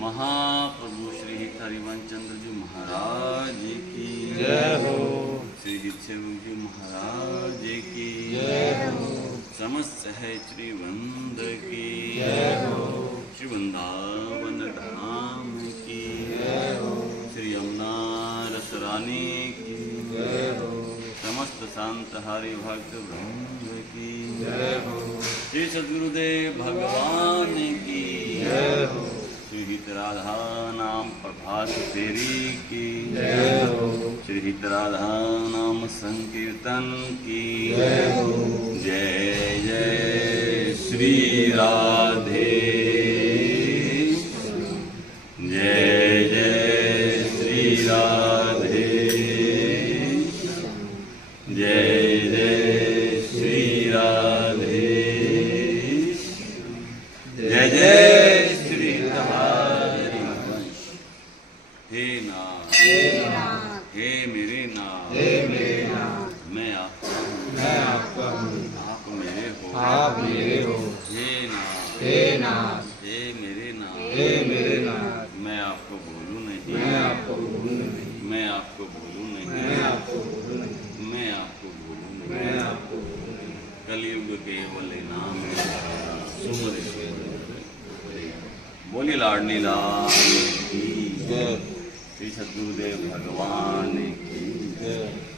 महाप्रभु श्री हरिवंश चंद्र जी महाराज की जय हो। श्री शिव जी महाराज की जय हो। समस्त है श्री वृंद की जय हो। श्री वृंदावन धाम की जय हो। श्री यमुना रस रानी की जय हो। समस्त संत हरि भक्त वृंद की जय हो। श्री सद्गुरुदेव भगवान की जय हो। श्री हित राधा नाम प्रभात फेरी की जय हो। श्री हित राधा नाम संकीर्तन की जय हो। जय जय श्री राधे, जय जय श्री राधे, जय जय श्री राधे, जय जय आप मेरे हो। हे नाथ, हे नाथ, हे मेरे नाथ, हे मेरे नाथ, मैं आपको भूलूं नहीं, मैं आपको भूलूं नहीं, मैं आपको भूलूं नहीं, मैं आपको भूलूं नहीं, मैं आपको भूलूं नहीं, मैं आपको भूलूं नहीं। कलयुग केवल नाम सुमर बोली लाडली लाल की जय। श्री सद्गुरुदेव भगवान की जय।